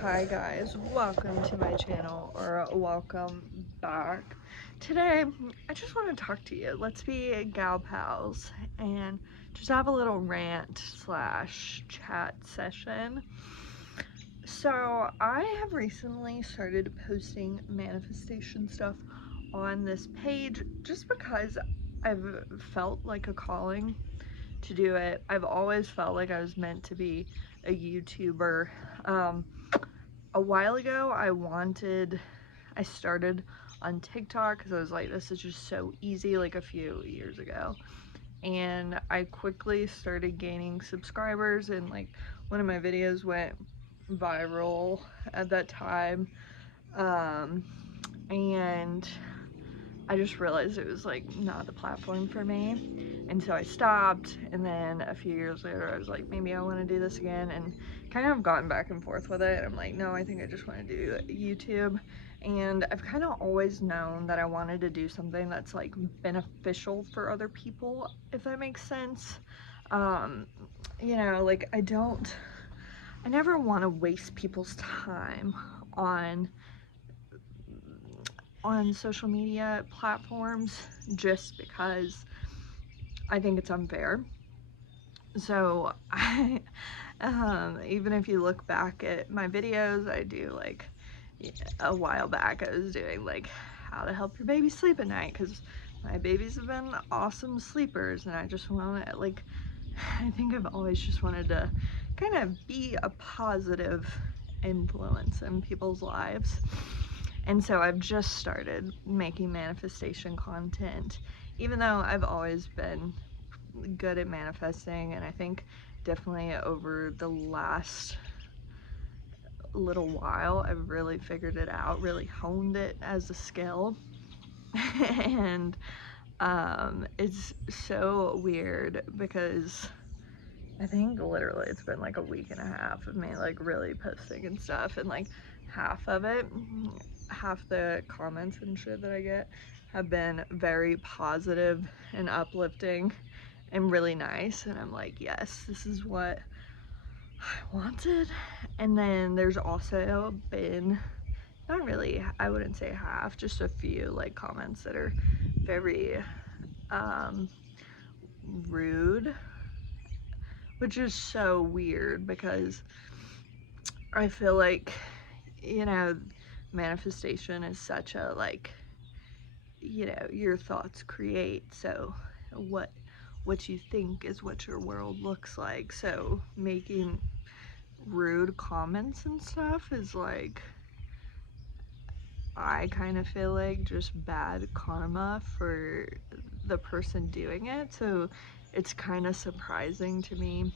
Hi guys, welcome to my channel, or welcome back. Today, I just want to talk to you. Let's be gal pals and just have a little rant slash chat session. So I have recently started posting manifestation stuff on this page just because I've felt like a calling to do it. I've always felt like I was meant to be a YouTuber. A while ago I started on TikTok because I was like, this is just so easy, like a few years ago, and I quickly started gaining subscribers, and like one of my videos went viral at that time, and I just realized it was like not the platform for me, and so I stopped. And then a few years later I was like, maybe I want to do this again, and kind of gotten back and forth with it. I'm like, no, I think I just want to do YouTube. And I've kind of always known that I wanted to do something that's like beneficial for other people, if that makes sense. um like I never want to waste people's time on social media platforms just because I think it's unfair. So even if you look back at my videos, I do like a while back I was doing like how to help your baby sleep at night, because my babies have been awesome sleepers, and I just want to like I think I've always just wanted to kind of be a positive influence in people's lives. And so I've just started making manifestation content, even though I've always been good at manifesting. And I think definitely over the last little while, I've really figured it out, really honed it as a skill. And it's so weird because I think literally it's been like a week and a half of me like really posting and stuff, and like half of it, half the comments and shit that I get have been very positive and uplifting and really nice, and I'm like, yes, this is what I wanted. And then there's also been, not really, I wouldn't say half, just a few like comments that are very um rude, which is so weird because I feel like, manifestation is such a like, your thoughts create, so what you think is what your world looks like. So making rude comments and stuff is like, I kind of feel like just bad karma for the person doing it. So it's kind of surprising to me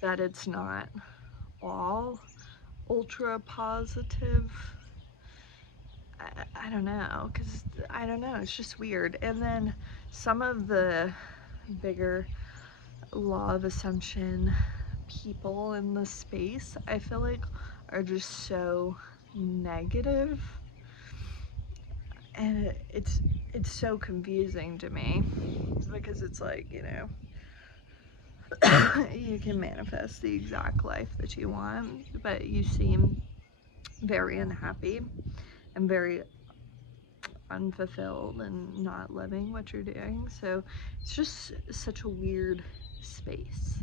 that it's not all ultra positive. I don't know, because I don't know, it's just weird. And then some of the bigger law of assumption people in the space, I feel like, are just so negative, and it's so confusing to me because it's like, you can manifest the exact life that you want, but you seem very unhappy and very unfulfilled and not living what you're doing. So it's just such a weird space.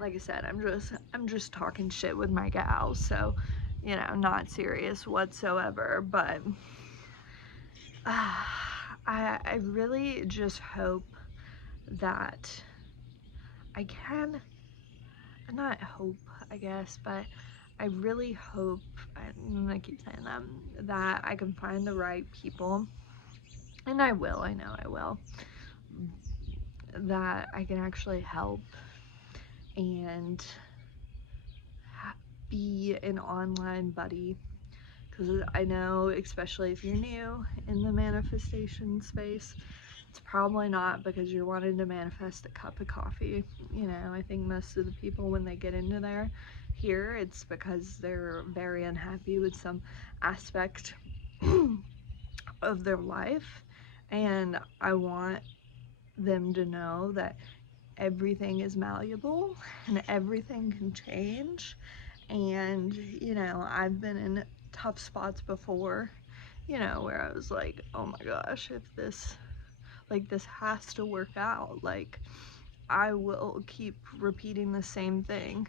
Like I said, I'm just talking shit with my gals, so not serious whatsoever. But I really just hope that I can, not hope, I guess, but I really hope, I keep saying that I can find the right people, and I will, I know I will, that I can actually help and be an online buddy. Because I know, especially if you're new in the manifestation space, it's probably not because you're wanting to manifest a cup of coffee. I think most of the people, when they get into there here, it's because they're very unhappy with some aspect of their life, and I want them to know that everything is malleable and everything can change, And, you know, I've been in tough spots before, you know, where I was like, oh my gosh, if this, like, this has to work out. Like, I will keep repeating the same thing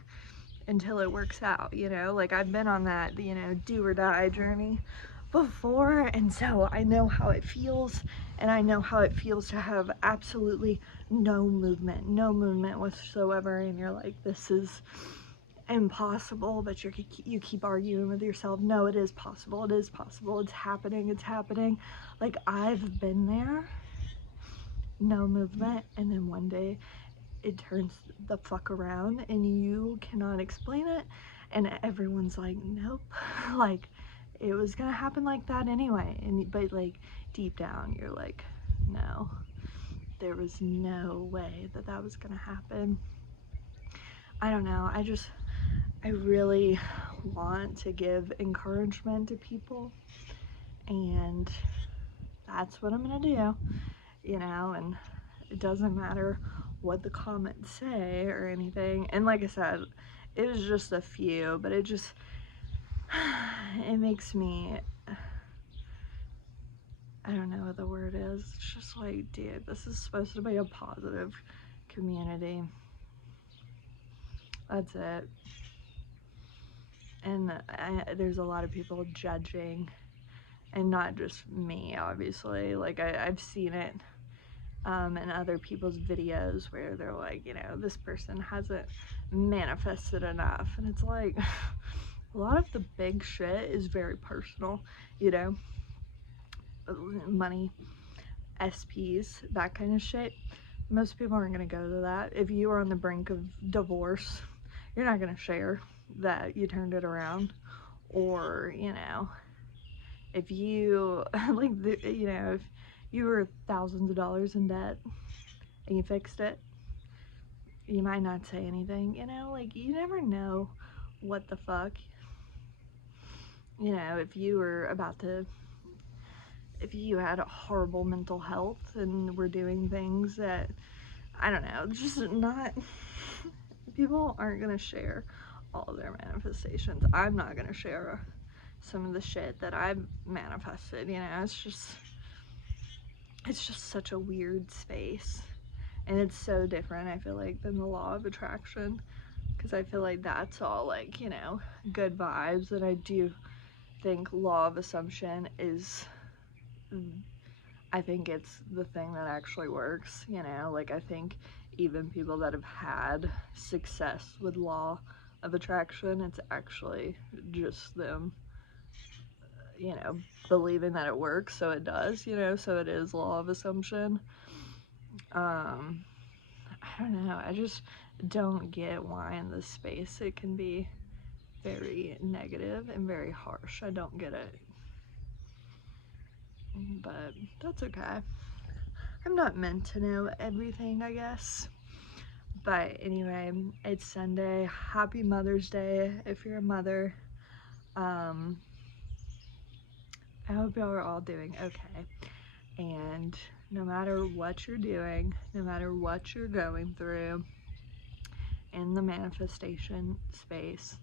until it works out, you know? Like, I've been on that, you know, do or die journey before, and so I know how it feels, and I know how it feels to have absolutely no movement whatsoever, and you're like, this is impossible, but you keep arguing with yourself, no, it is possible, it is possible, it's happening. Like, I've been there, no movement, and then one day it turns the fuck around and you cannot explain it, and everyone's like, nope, like, it was gonna happen like that anyway, but like, deep down you're like, no, there was no way that that was gonna happen. I don't know, I really want to give encouragement to people, and that's what I'm gonna do, you know, and it doesn't matter what the comments say or anything. And like I said, it was just a few, but it just, it makes me, I don't know what the word is, it's just like, dude, this is supposed to be a positive community. That's it. And there's a lot of people judging, and not just me, obviously. Like, I've seen it in other people's videos where they're like, you know, this person hasn't manifested enough, and it's like, a lot of the big shit is very personal, you know, money, SPs, that kind of shit. Most people aren't gonna go to that. If you are on the brink of divorce, you're not gonna share that you turned it around. Or, you know, if you, like, you know, if you were thousands of dollars in debt and you fixed it, you might not say anything, you know, like, you never know what the fuck, you know, if you were about to, if you had a horrible mental health and were doing things that, I don't know, just not, people aren't gonna share all of their manifestations. I'm not gonna share some of the shit that I've manifested, you know, it's just such a weird space. And it's so different, I feel like, than the law of attraction, because I feel like that's all, like, you know, good vibes. And I do think law of assumption is, I think it's the thing that actually works, you know, like, I think even people that have had success with law of attraction, it's actually just them, you know, believing that it works, so it does, you know, so it is law of assumption. I don't know, I just don't get why in this space it can be very negative and very harsh. I don't get it. But that's okay. I'm not meant to know everything, I guess. But anyway, it's Sunday. Happy Mother's Day if you're a mother. I hope y'all are all doing okay. And no matter what you're doing, no matter what you're going through in the manifestation space,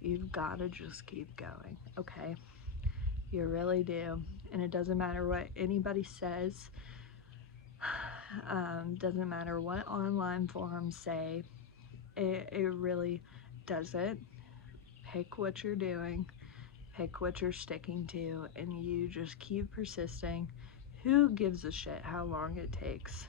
you've got to just keep going, okay? You really do. And it doesn't matter what anybody says. Doesn't matter what online forums say. It really doesn't. Pick what you're doing. Pick what you're sticking to. And you just keep persisting. Who gives a shit how long it takes?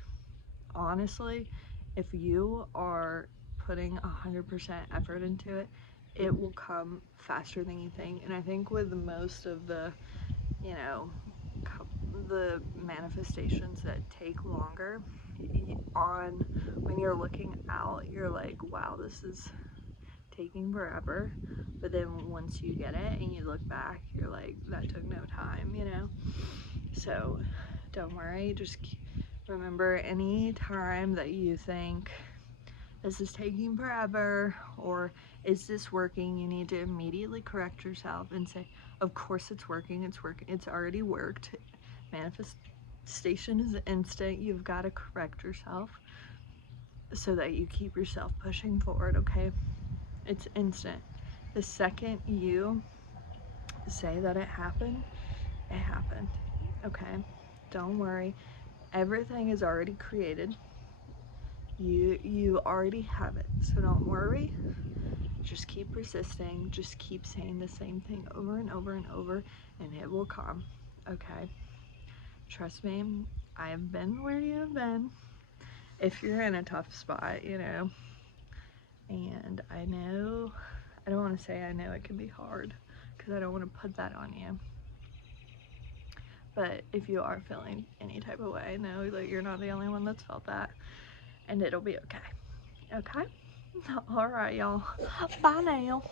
Honestly, if you are putting 100% effort into it, it will come faster than you think. And I think with most of the, you know, the manifestations that take longer, on when you're looking out, you're like, wow, this is taking forever. But then once you get it and you look back, you're like, that took no time, you know? So don't worry, just remember, any time that you think this is taking forever or is this working, you need to immediately correct yourself and say, of course it's working, it's already worked. Manifestation is instant. You've got to correct yourself so that you keep yourself pushing forward, okay? It's instant. The second you say that it happened, okay? Don't worry. Everything is already created. You already have it, so don't worry. Just keep persisting. Just keep saying the same thing over and over and over, and it will come, okay? Trust me, I have been where you have been. If you're in a tough spot, you know, and I know, I don't want to say I know it can be hard, because I don't want to put that on you. But if you are feeling any type of way, know that you're not the only one that's felt that, and it'll be okay. Okay? All right, y'all. Bye now.